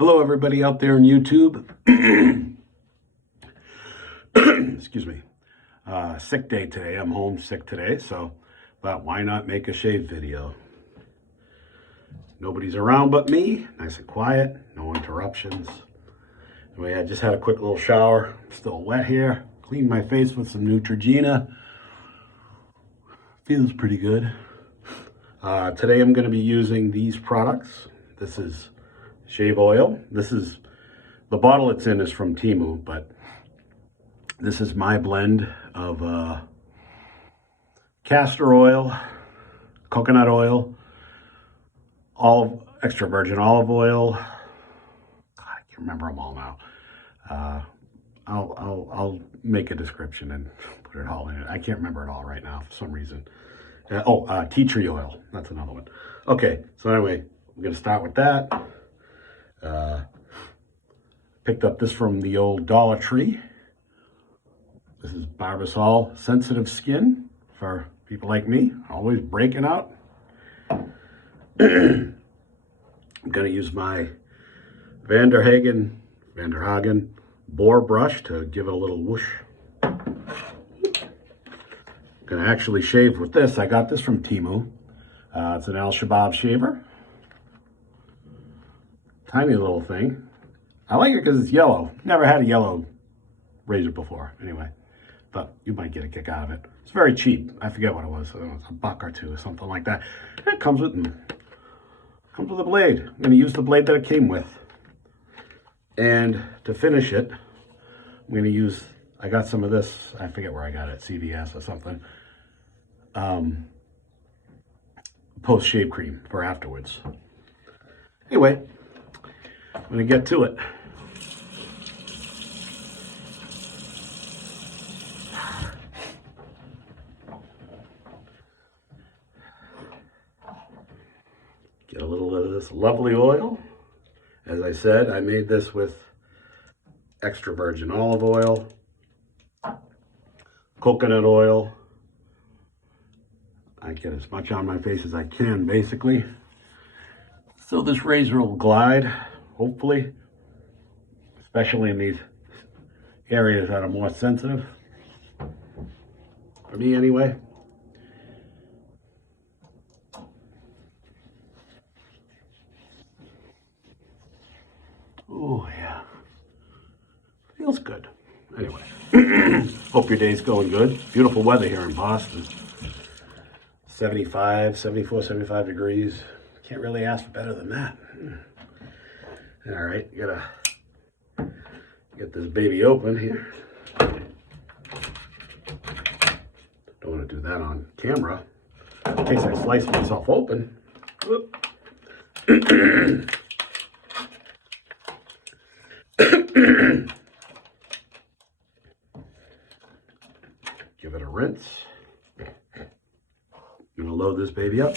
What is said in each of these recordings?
Hello, everybody out there on YouTube. Excuse me. Sick day today. I'm homesick today, so thought why not make a shave video? Nobody's around but me. Nice and quiet. No interruptions. Anyway, I just had a quick little shower. Still wet here. Cleaned my face with some Neutrogena. Feels pretty good. Today I'm going to be using these products. This is shave oil. This is, the bottle it's in is from Temu, but this is my blend of castor oil, coconut oil, extra virgin olive oil. God, I can't remember them all now. I'll make a description and put it all in it. I can't remember it all right now for some reason. Tea tree oil. That's another one. Okay, so anyway, we're gonna start with that. Picked up this from the old Dollar Tree. This is Barbasol sensitive skin for people like me, always breaking out. I'm gonna use my Hagen Boar brush to give it a little whoosh. I'm gonna actually shave with this. I got this from Temu. It's an Alshabab shaver. Tiny little thing. I like it because it's yellow. Never had a yellow razor before. Anyway, but you might get a kick out of it. It's very cheap. I forget what it was. It was $1 or $2 or something like that. It comes with a blade. I'm going to use the blade that it came with. And to finish it, I'm going to use, I got some of this, I forget where I got it, CVS or something. Post-shave cream for afterwards. Anyway, I'm going to get to it. Get a little of this lovely oil. As I said, I made this with extra virgin olive oil, coconut oil. I get as much on my face as I can, basically. So this razor will glide, hopefully, especially in these areas that are more sensitive. For me, anyway. Oh, yeah. Feels good. Anyway, hope your day's going good. Beautiful weather here in Boston. 74, 75 degrees. Can't really ask for better than that. All right, gotta get this baby open here. Don't want to do that on camera in case I slice myself open. Give it a rinse. I'm gonna load this baby up.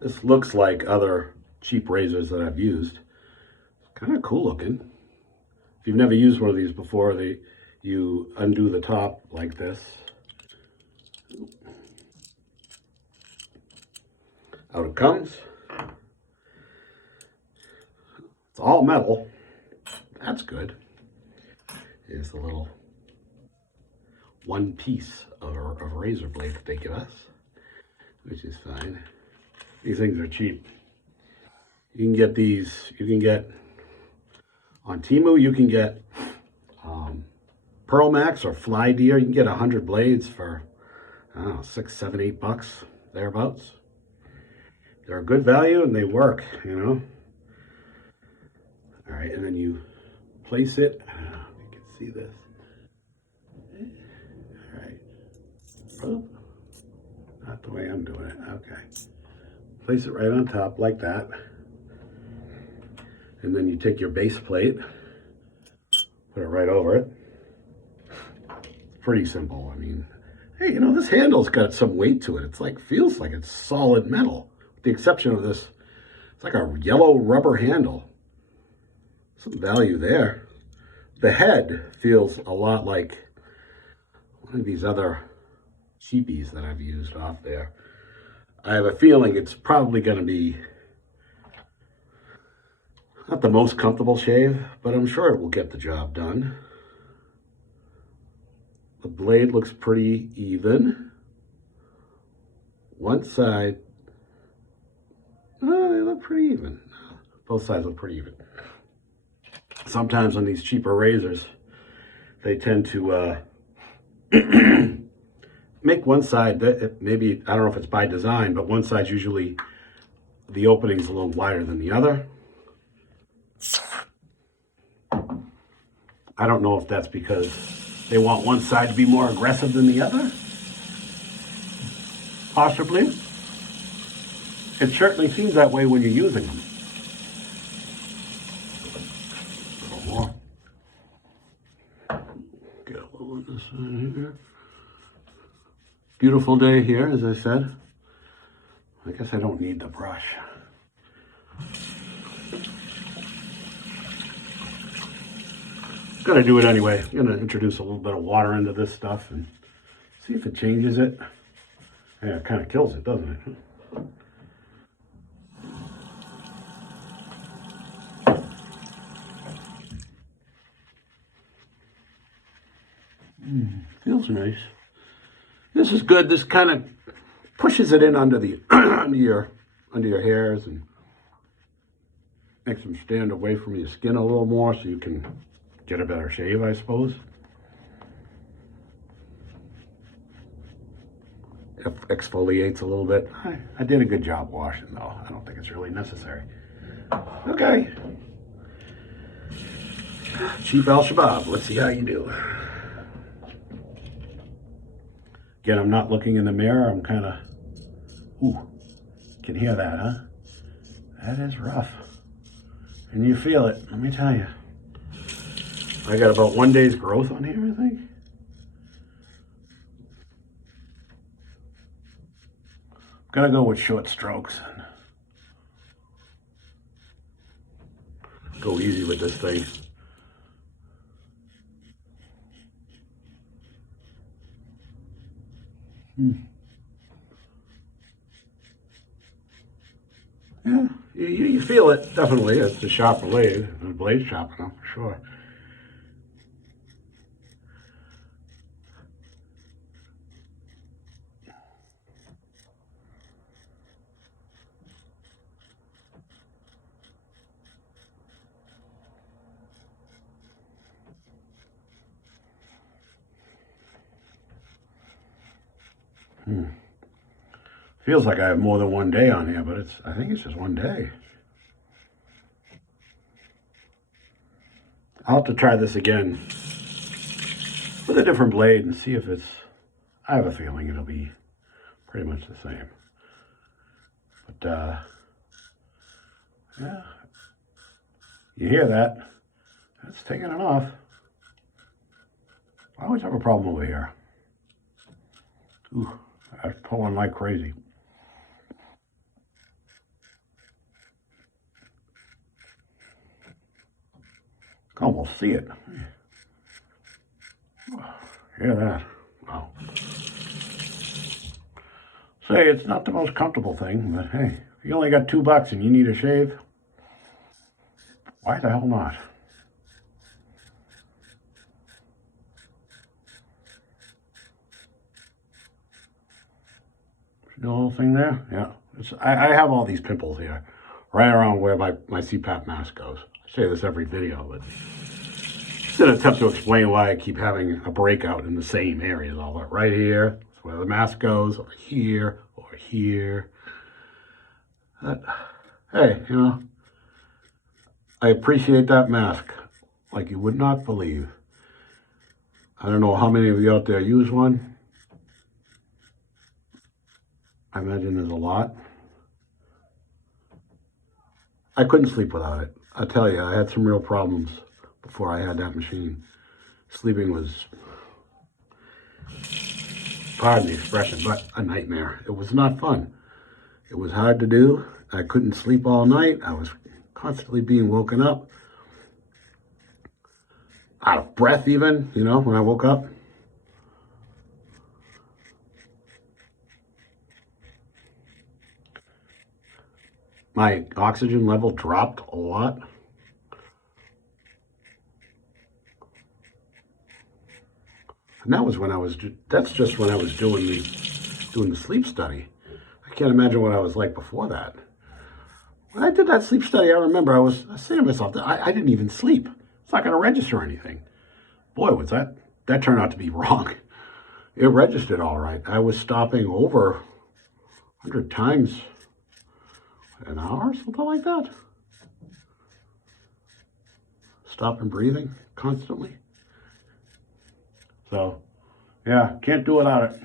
This looks like other cheap razors that I've used. It's kind of cool looking. If you've never used one of these before, you undo the top like this. Out it comes. It's all metal. That's good. Here's the little one piece of a razor blade that they give us, which is fine. These things are cheap. You can get these, on Temu, you can get Pearl Max or Fly Deer. You can get 100 blades for, I don't know, $6, $7, $8, thereabouts. They're a good value and they work, you know. All right, and then you place it. You can see this. All right. Oh, not the way I'm doing it. Okay. Place it right on top like that. And then you take your base plate, put it right over it. It's pretty simple. I mean, hey, you know, this handle's got some weight to it. It's like, feels like it's solid metal. With the exception of this, it's like a yellow rubber handle. Some value there. The head feels a lot like one of these other cheapies that I've used off there. I have a feeling it's probably going to be Not the most comfortable shave, but I'm sure it will get the job done. The blade looks pretty even. One side, oh, they look pretty even. Both sides look pretty even. Sometimes on these cheaper razors, they tend to make one side, maybe, I don't know if it's by design, but one side's usually, the opening's a little wider than the other. I don't know if that's because they want one side to be more aggressive than the other. Possibly. It certainly seems that way when you're using them. A little more. Get a little on this side here. Beautiful day here, as I said. I guess I don't need the brush. Gonna do it anyway. I'm gonna introduce a little bit of water into this stuff and see if it changes it. Yeah, it kind of kills it, doesn't it? Feels nice. This is good. This kind of pushes it in under the under your hairs and makes them stand away from your skin a little more, so you can get a better shave, I suppose. It exfoliates a little bit. I did a good job washing, though. I don't think it's really necessary. Okay. Cheap Alshabab. Let's see how you do. Again, I'm not looking in the mirror. I'm kind of, ooh, can hear that, huh? That is rough. And you feel it, let me tell you. I got about 1 day's growth on here, I think. I'm gonna go with short strokes and go easy with this thing. Yeah, you feel it, definitely. It's the sharper blade. The blade's sharp enough, for sure. Feels like I have more than 1 day on here, but I think it's just 1 day. I'll have to try this again with a different blade and see if I have a feeling it'll be pretty much the same. But, yeah, you hear that? That's taking it off. I always have a problem over here. Ooh, I'm pulling like crazy. I can almost see it. Hear that? Wow. Say, it's not the most comfortable thing, but hey, if you only got $2 and you need a shave, why the hell not? See the little thing there? Yeah. I have all these pimples here, right around where my CPAP mask goes. I say this every video, but it's an attempt to explain why I keep having a breakout in the same areas. All that right here, that's where the mask goes, or here, or here. But, hey, you know, I appreciate that mask like you would not believe. I don't know how many of you out there use one. I imagine there's a lot. I couldn't sleep without it. I tell you, I had some real problems before I had that machine. Sleeping was, pardon the expression, but a nightmare. It was not fun. It was hard to do. I couldn't sleep all night. I was constantly being woken up. Out of breath even, you know, when I woke up. My oxygen level dropped a lot. And that was when I was, that's just when I was doing the sleep study. I can't imagine what I was like before that. When I did that sleep study, I remember I was saying to myself, I didn't even sleep. It's not going to register anything. Boy, was that turned out to be wrong. It registered all right. I was stopping over 100 times an hour, something like that. Stopping breathing constantly. So, yeah, can't do without it.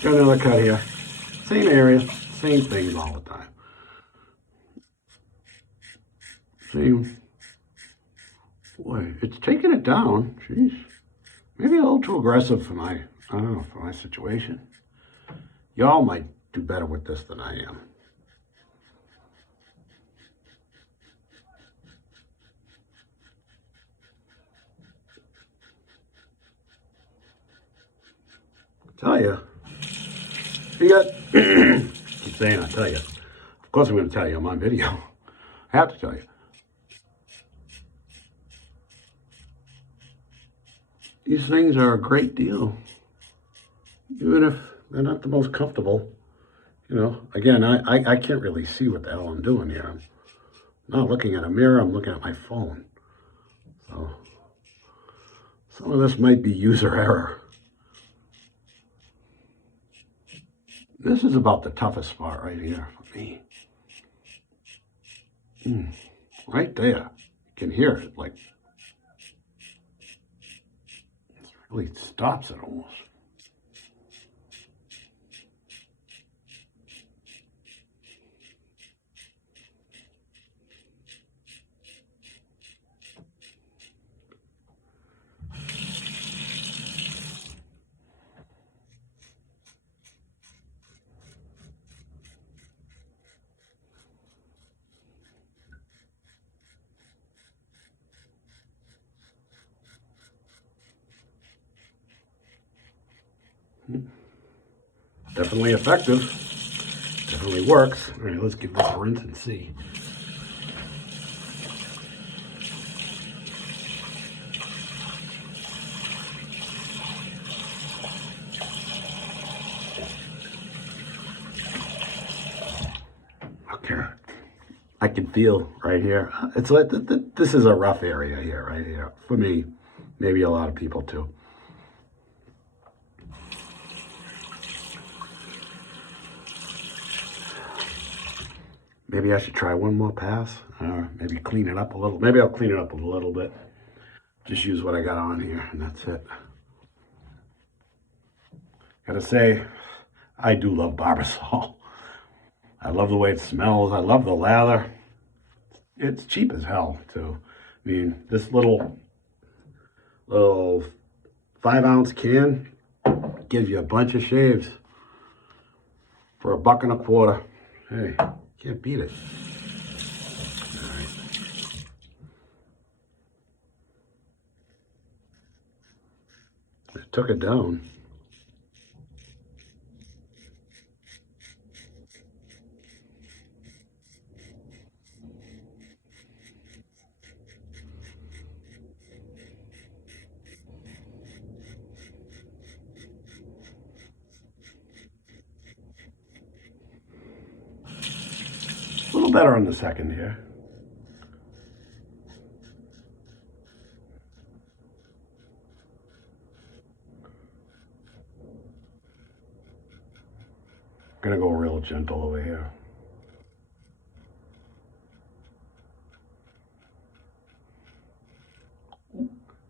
Got another cut here. Same area, same things all the time. Same. Boy, it's taking it down. Jeez. Maybe a little too aggressive for my, I don't know, for my situation. Y'all might do better with this than I am. I tell you, you got, keep saying I tell you. Of course I'm going to tell you on my video. I have to tell you. These things are a great deal. Even if they're not the most comfortable. You know, again, I can't really see what the hell I'm doing here. I'm not looking at a mirror, I'm looking at my phone. So, some of this might be user error. This is about the toughest spot right here for me. Right there. You can hear it, like, it really stops it almost. Definitely effective. Definitely works. All right, let's give this a rinse and see. Okay. I can feel right here. It's like this is a rough area here, right here. For me, maybe a lot of people too. Maybe I should try one more pass, or maybe clean it up a little. Maybe I'll clean it up a little bit. Just use what I got on here, and that's it. Gotta say, I do love Barbasol. I love the way it smells. I love the lather. It's cheap as hell, too. I mean, this little 5-ounce can gives you a bunch of shaves for $1.25. Hey, can't beat it. All right. I took it down. A little better on the second here. I'm gonna go real gentle over here.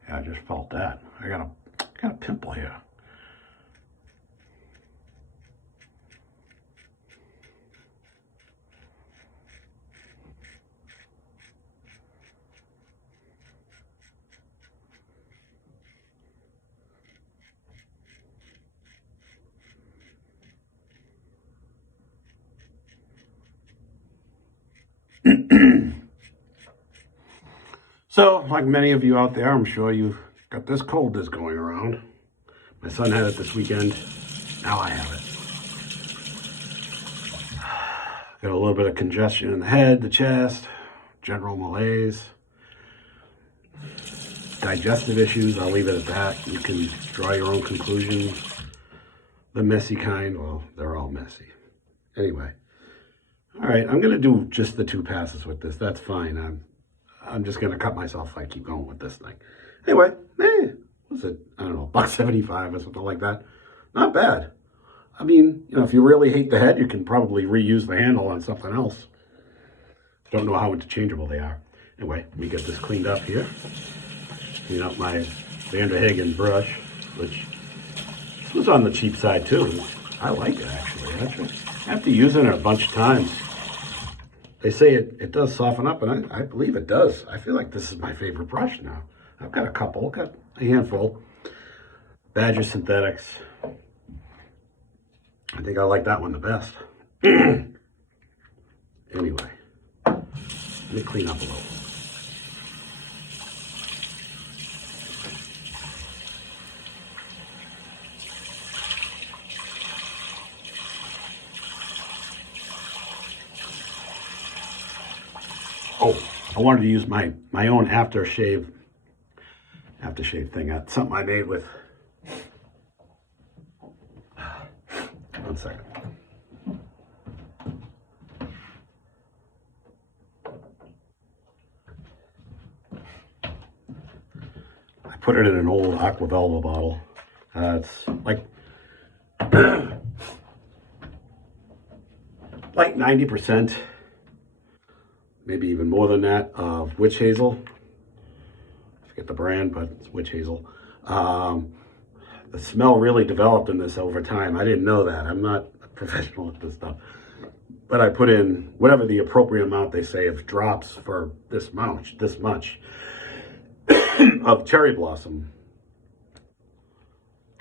Yeah, I just felt that. I got a pimple here. So, like many of you out there, I'm sure you've got this cold that's going around. My son had it this weekend. Now I have it. Got a little bit of congestion in the head, the chest, general malaise, digestive issues. I'll leave it at that. You can draw your own conclusions. The messy kind, well, they're all messy. Anyway, all right, I'm gonna do just the 2 passes with this. That's fine. I'm just gonna cut myself if I keep going with this thing. Anyway, what's it? I don't know, $1.75 or something like that. Not bad. I mean, you know, if you really hate the head, you can probably reuse the handle on something else. Don't know how interchangeable they are. Anyway, let me get this cleaned up here. Clean up my Hagen brush, which was on the cheap side too. I like it actually. After using it a bunch of times, they say it does soften up, and I believe it does. I feel like this is my favorite brush now. I've got a couple, got a handful. Badger Synthetics. I think I like that one the best. Anyway, let me clean up a little. Oh, I wanted to use my own aftershave thing. That's something I made with. One second. I put it in an old Aqua Velva bottle. It's like 90%, maybe even more than that, of witch hazel. I forget the brand, but it's witch hazel. The smell really developed in this over time. I didn't know that. I'm not a professional at this stuff. But I put in whatever the appropriate amount they say of drops for this much of cherry blossom.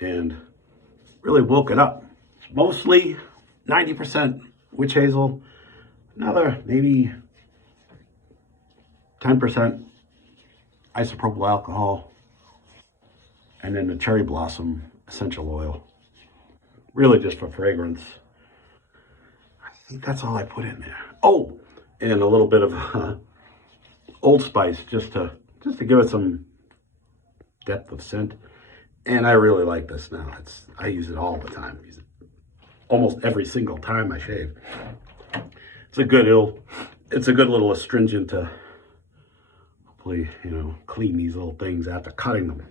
And really woke it up. It's mostly 90% witch hazel. Another maybe 10% isopropyl alcohol. And then the cherry blossom essential oil, really just for fragrance. I think that's all I put in there. Oh, and a little bit of Old Spice just to give it some depth of scent. And I really like this now. I use it all the time. I use it almost every single time I shave. It's a good little astringent to hopefully, you know, clean these little things after cutting them.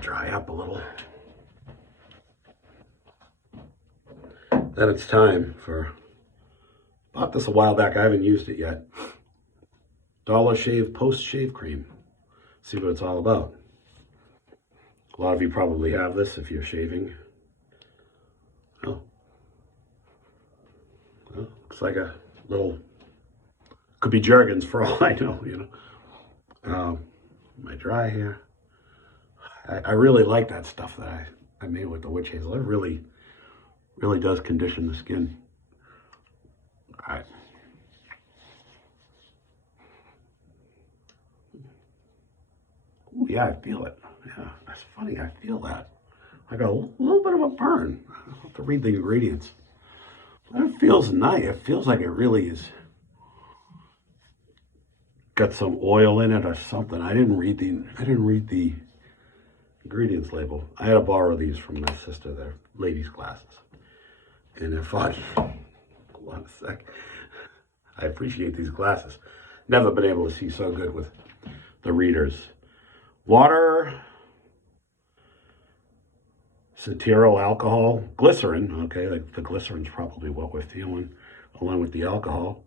Dry up a little. Then it's time for, bought this a while back, I haven't used it yet. Dollar Shave Post Shave Cream. See what it's all about. A lot of you probably have this if you're shaving. Well, looks like a little, could be Jergens for all I know, you know. My dry hair. I really like that stuff that I made with the witch hazel. It really does condition the skin. All right. Oh yeah, I feel it. Yeah, that's funny. I feel that. I got a little bit of a burn. I'll have to read the ingredients. But it feels nice. It feels like it really is. Got some oil in it or something. I didn't read the ingredients label. I had to borrow these from my sister, their ladies' glasses. And they're fun. Hold on a sec. I appreciate these glasses. Never been able to see so good with the readers. Water, cetyl alcohol, glycerin. Okay, like the glycerin's probably what we're feeling, along with the alcohol.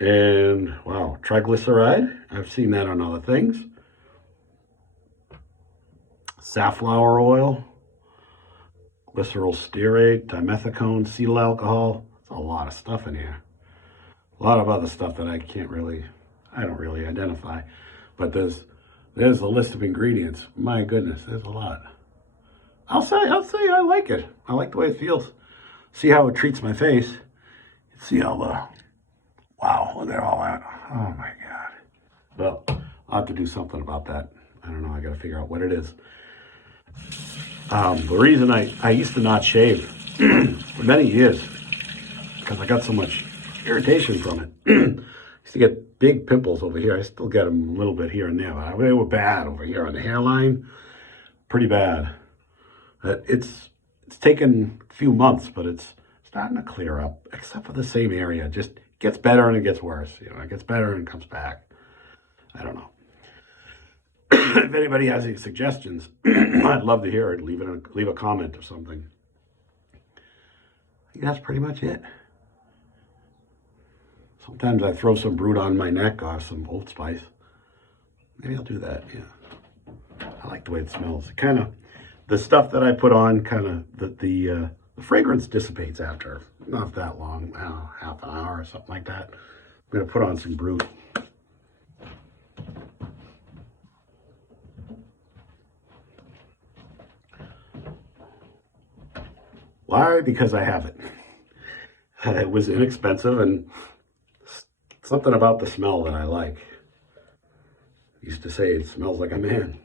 And wow, triglyceride. I've seen that on other things. Safflower oil, glycerol stearate, dimethicone, cetyl alcohol. There's a lot of stuff in here. A lot of other stuff that I don't really identify. But there's a list of ingredients. My goodness, there's a lot. I'll say I like it. I like the way it feels. See how it treats my face. See how wow, look at all that. Oh my God. Well, I'll have to do something about that. I don't know. I got to figure out what it is. The reason I used to not shave for many years because I got so much irritation from it. I used to get big pimples over here. I still get them a little bit here and there, but they were bad over here on the hairline. Pretty bad. It's taken a few months, but it's starting to clear up, except for the same area. Just gets better and it gets worse. You know, it gets better and it comes back. I don't know. If anybody has any suggestions, I'd love to hear it. Leave a comment or something. I think that's pretty much it. Sometimes I throw some Brut on my neck or some Old Spice. Maybe I'll do that, yeah. I like the way it smells. Kind of, the stuff that I put on, kind of, the fragrance dissipates after not that long, half an hour or something like that. I'm going to put on some Brut. Why? Because I have it. It was inexpensive and something about the smell that I like. I used to say it smells like a man.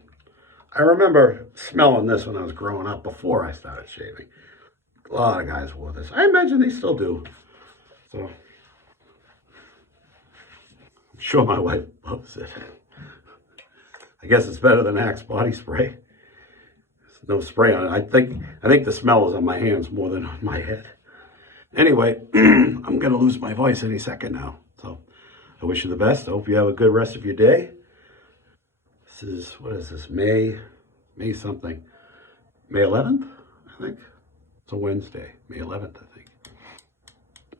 I remember smelling this when I was growing up before I started shaving. A lot of guys wore this. I imagine they still do. So I'm sure my wife loves it. I guess it's better than Axe body spray. No spray on it. I think the smell is on my hands more than on my head. Anyway, I'm going to lose my voice any second now. So I wish you the best. I hope you have a good rest of your day. This is, what is this, May something. May 11th, I think. It's a Wednesday, May 11th, I think.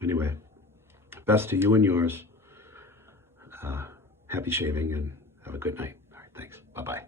Anyway, best to you and yours. Happy shaving and have a good night. All right, thanks. Bye-bye.